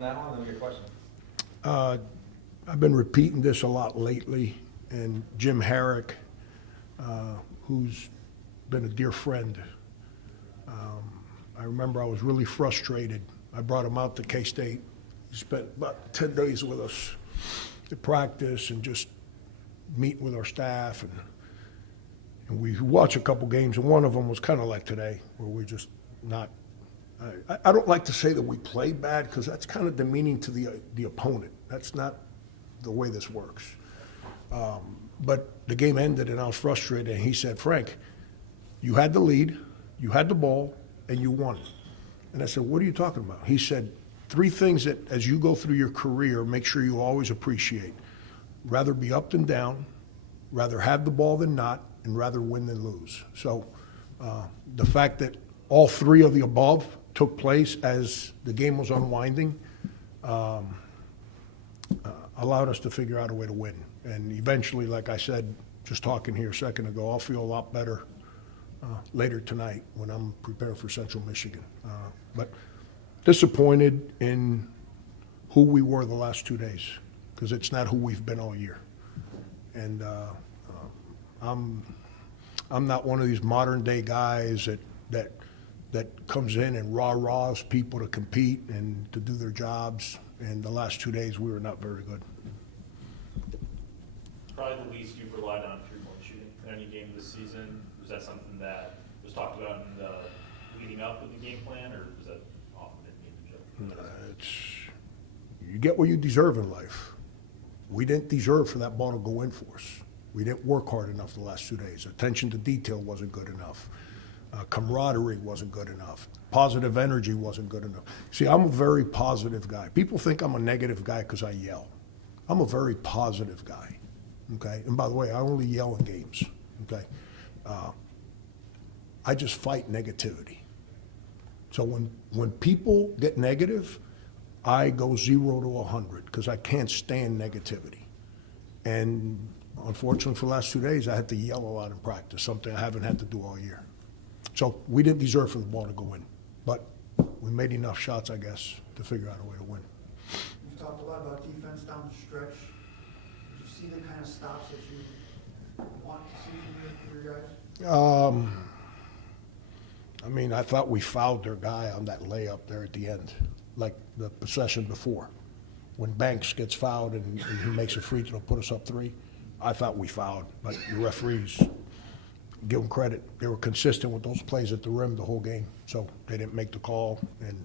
That one, your question. I've been repeating this a lot lately, and Jim Herrick, who's been a dear friend, I remember I was really frustrated. I brought him out to K-State. He spent about 10 days with us to practice and just meet with our staff, and we watched a couple games, and one of them was kind of like today, where we just not. I don't like to say that we played bad because that's kind of demeaning to the opponent. That's not the way this works. But the game ended, and I was frustrated. And he said, "Frank, you had the lead, you had the ball, and you won." And I said, "What are you talking about?" He said, "Three things that, as you go through your career, make sure you always appreciate: rather be up than down, rather have the ball than not, and rather win than lose." So the fact that all three of the above took place as the game was unwinding allowed us to figure out a way to win. And eventually, like I said, just talking here a second ago, I'll feel a lot better later tonight when I'm preparing for Central Michigan. But disappointed in who we were the last 2 days, because it's not who we've been all year. And I'm not one of these modern day guys that comes in and rah-rahs people to compete and to do their jobs. And the last 2 days, we were not very good. Probably the least you've relied on three-point shooting in any game this season. Was that something that was talked about in the leading up with the game plan, or was that often in the game? You get what you deserve in life. We didn't deserve for that ball to go in for us. We didn't work hard enough the last 2 days. Attention to detail wasn't good enough. Camaraderie wasn't good enough. Positive energy wasn't good enough. See, I'm a very positive guy. People think I'm a negative guy because I yell. I'm a very positive guy, okay? And by the way, I only yell in games, okay? I just fight negativity. So when people get negative, I go 0 to 100 because I can't stand negativity. And unfortunately, for the last 2 days, I had to yell a lot in practice, something I haven't had to do all year. So we didn't deserve for the ball to go in, but we made enough shots, I guess, to figure out a way to win. You've talked a lot about defense down the stretch. Did you see the kind of stops that you want to see from your guys? I mean, I thought we fouled their guy on that layup there at the end, like the possession before. When Banks gets fouled and he makes a free throw, put us up 3, I thought we fouled, but the referees, give them credit. They were consistent with those plays at the rim the whole game, so they didn't make the call. And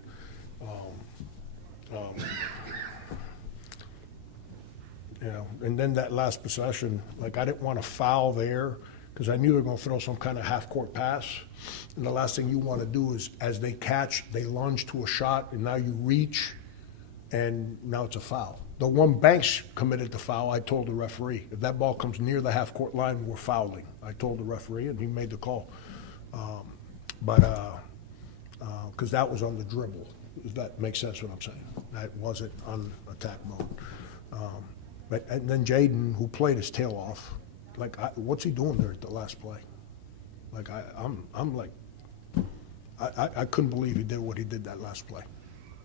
you know, and then that last possession, like I didn't want to foul there because I knew they were going to throw some kind of half-court pass. And the last thing you want to do is, as they catch, they lunge to a shot, and now you reach, and now it's a foul. The one Banks committed the foul, I told the referee, if that ball comes near the half-court line, we're fouling. I told the referee, and he made the call. Because that was on the dribble. Does that make sense what I'm saying? That wasn't on attack mode. And then Jaden, who played his tail off, like, what's he doing there at the last play? Like, I'm like, I couldn't believe he did what he did that last play.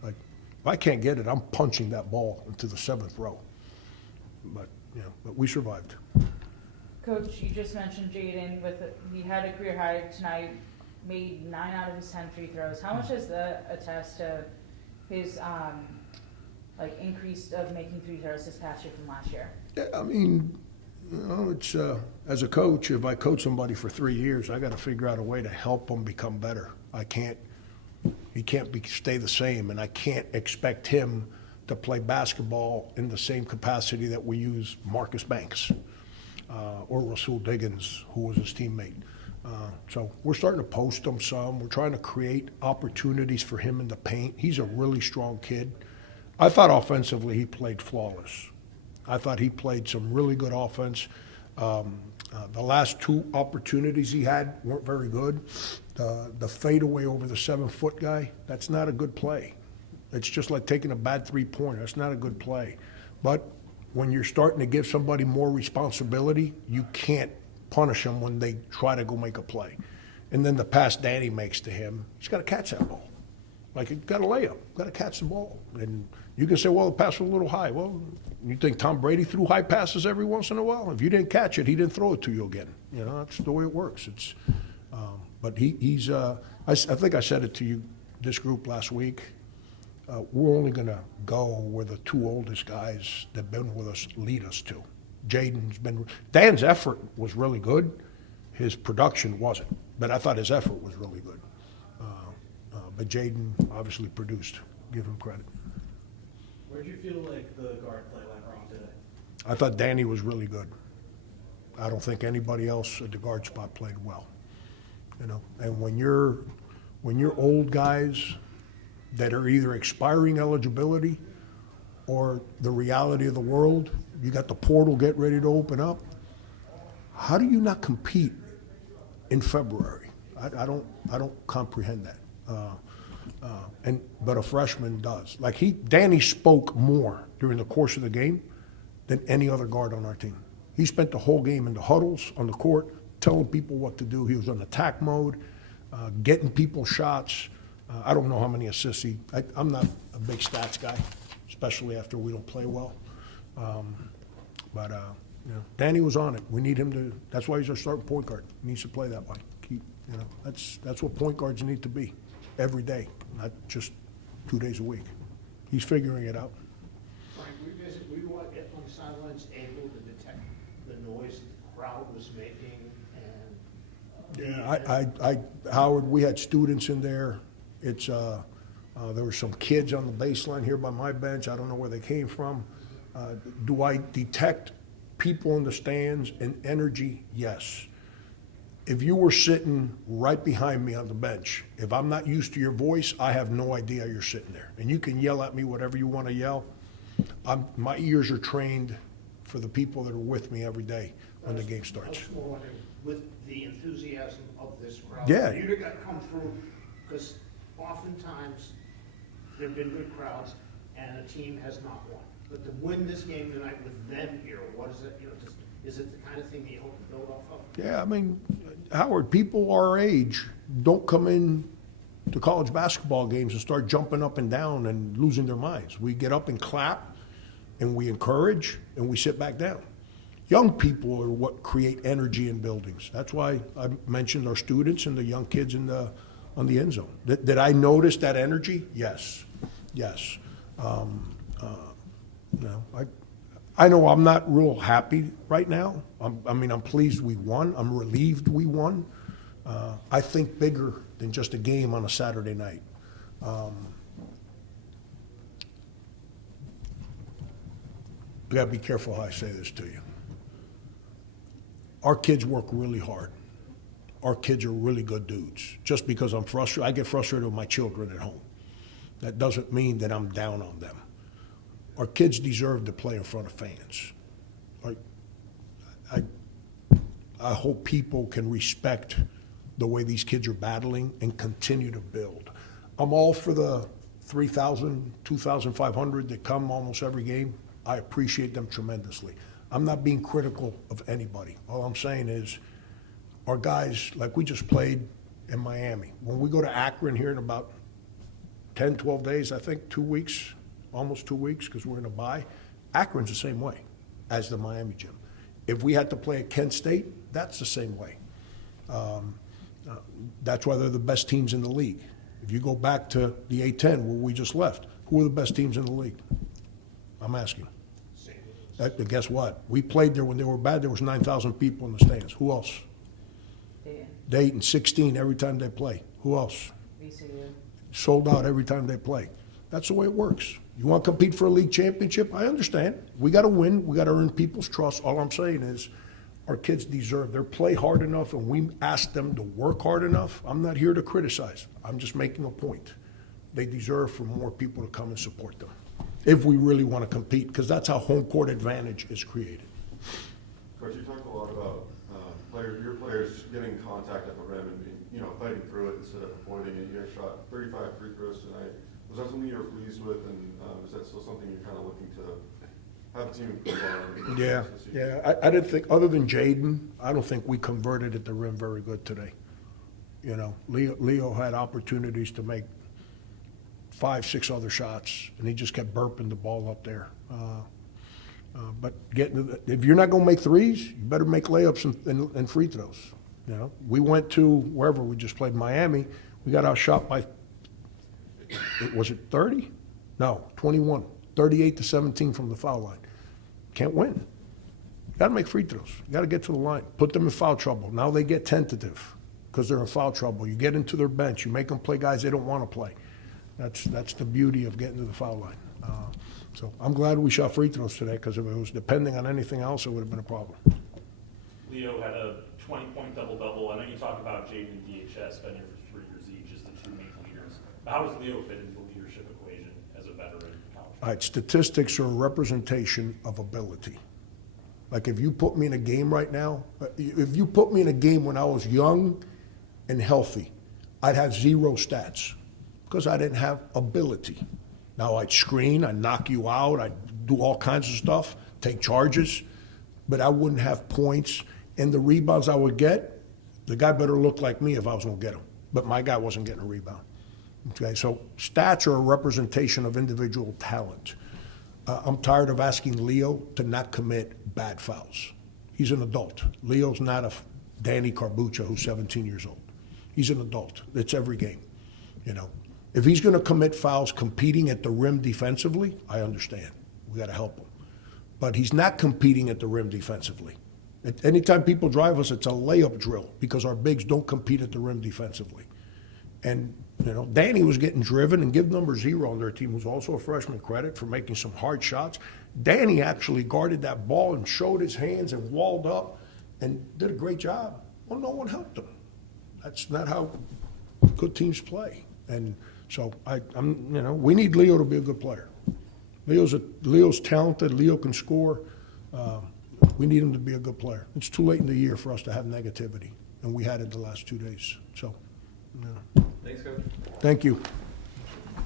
Like, if I can't get it, I'm punching that ball into the 7th row. But we survived. Coach, you just mentioned Jaden. He had a career high tonight, made 9 out of his 10 free throws. How much does that attest to his increase of making free throws this past year from last year? Yeah, I mean, it's as a coach, if I coach somebody for 3 years, I got to figure out a way to help them become better. He can't stay the same, and I can't expect him to play basketball in the same capacity that we use Marcus Banks or Rasul Diggins, who was his teammate. So we're starting to post him some. We're trying to create opportunities for him in the paint. He's a really strong kid. I thought offensively he played flawless. I thought he played some really good offense. The last 2 opportunities he had weren't very good. The fadeaway over the 7-foot guy, that's not a good play. It's just like taking a bad 3-pointer. That's not a good play. But when you're starting to give somebody more responsibility, you can't punish them when they try to go make a play. And then the pass Danny makes to him, he's got to catch that ball. Like, you got to lay up, got to catch the ball. And You can say, well, the pass was a little high. Well, you think Tom Brady threw high passes every once in a while? If you didn't catch it, he didn't throw it to you again. You know, that's the way it works. It's, but he's, I think I said it to you, this group last week. We're only going to go where the two oldest guys that have been with us lead us to. Jaden's been, Dan's effort was really good. His production wasn't, but I thought his effort was really good. But Jaden obviously produced. Give him credit. Where did you feel like the guard play went wrong today? I thought Danny was really good. I don't think anybody else at the guard spot played well. You know, and when you're old guys that are either expiring eligibility or the reality of the world, you got the portal get ready to open up. How do you not compete in February? I don't comprehend that. But a freshman does. Like Danny spoke more during the course of the game than any other guard on our team. He spent the whole game in the huddles on the court, telling people what to do. He was on attack mode, getting people shots. I don't know how many assists I'm not a big stats guy, especially after we don't play well. But you know, Danny was on it. We need him to. That's why he's our starting point guard. He needs to play that way. That's what point guards need to be every day, not just 2 days a week. He's figuring it out. Frank, were you on the sidelines able to detect the noise the crowd was making and? Yeah, Howard, we had students in there. It's, there were some kids on the baseline here by my bench. I don't know where they came from. Do I detect people in the stands and energy? Yes. If you were sitting right behind me on the bench, if I'm not used to your voice, I have no idea you're sitting there. And you can yell at me whatever you want to yell. My ears are trained for the people that are with me every day when the game starts. I was more wondering, with the enthusiasm of this crowd. Yeah. You got to come through, because oftentimes there've been good crowds and a team has not won. But to win this game tonight with them here, what is it, is it the kind of thing that you hope to build off of? Yeah, I mean, Howard, people our age don't come in to college basketball games and start jumping up and down and losing their minds. We get up and clap, and we encourage, and we sit back down. Young people are what create energy in buildings. That's why I mentioned our students and the young kids on the end zone. Did I notice that energy? Yes, yes. No, I know I'm not real happy right now. I'm pleased we won. I'm relieved we won. I think bigger than just a game on a Saturday night. I gotta be careful how I say this to you. Our kids work really hard. Our kids are really good dudes. Just because I'm frustrated, I get frustrated with my children at home. That doesn't mean that I'm down on them. Our kids deserve to play in front of fans. I hope people can respect the way these kids are battling and continue to build. I'm all for the 3,000, 2,500 that come almost every game. I appreciate them tremendously. I'm not being critical of anybody. All I'm saying is our guys, like we just played in Miami. When we go to Akron here in about 10, 12 days, I think, 2 weeks, almost 2 weeks, because we're in a bye, Akron's the same way as the Miami gym. If we had to play at Kent State, that's the same way. That's why they're the best teams in the league. If you go back to the A-10 where we just left, who are the best teams in the league? I'm asking. Guess what? We played there when they were bad. There was 9,000 people in the stands. Who else? Dayton, 16 every time they play. Who else? VCU. Sold out every time they play. That's the way it works. You want to compete for a league championship? I understand. We got to win. We got to earn people's trust. All I'm saying is our kids deserve their play hard enough, and we ask them to work hard enough. I'm not here to criticize. I'm just making a point. They deserve for more people to come and support them if we really want to compete, because that's how home court advantage is created. Coach, you talked a lot about your players getting contact at the rim and fighting through it instead of avoiding it. You guys shot 35 free throws tonight. Was that something you were pleased with, and is that still something you're kind of looking to have the team improve on? Yeah. I didn't think, other than Jaden, I don't think we converted at the rim very good today. Leo had opportunities to make 5, 6 other shots, and he just kept burping the ball up there. But if you're not going to make threes, you better make layups and free throws. You know, we went to wherever we just played, Miami. We got outshot by, was it 30? No, 21. 38-17 from the foul line. Can't win. You got to make free throws. You got to get to the line. Put them in foul trouble. Now they get tentative because they're in foul trouble. You get into their bench. You make them play guys they don't want to play. That's the beauty of getting to the foul line. So I'm glad we shot free throws today, because if it was depending on anything else, it would have been a problem. Leo had a 20-point double-double. I know you talk about Jaden and DHS been here for 3 years each as the 2 main leaders. But how does Leo fit into the leadership equation as a veteran in college? All right, statistics are a representation of ability. Like if you put me in a game right now, if you put me in a game when I was young and healthy, I'd have 0 stats because I didn't have ability. Now I'd screen, I'd knock you out, I'd do all kinds of stuff, take charges, but I wouldn't have points. And the rebounds I would get, the guy better look like me if I was going to get them. But my guy wasn't getting a rebound. Okay, so stats are a representation of individual talent. I'm tired of asking Leo to not commit bad fouls. He's an adult. Leo's not a Danny Carbuccia who's 17 years old. He's an adult. It's every game, you know. If he's going to commit fouls competing at the rim defensively, I understand. We got to help him. But he's not competing at the rim defensively. Anytime people drive us, it's a layup drill because our bigs don't compete at the rim defensively. And, you know, Danny was getting driven, and give number 0 on their team, who's also a freshman, credit for making some hard shots. Danny actually guarded that ball and showed his hands and walled up and did a great job. Well, no one helped him. That's not how good teams play. And so we need Leo to be a good player. Leo's talented. Leo can score. We need him to be a good player. It's too late in the year for us to have negativity, and we had it the last 2 days. So, Thanks, Coach. thank you.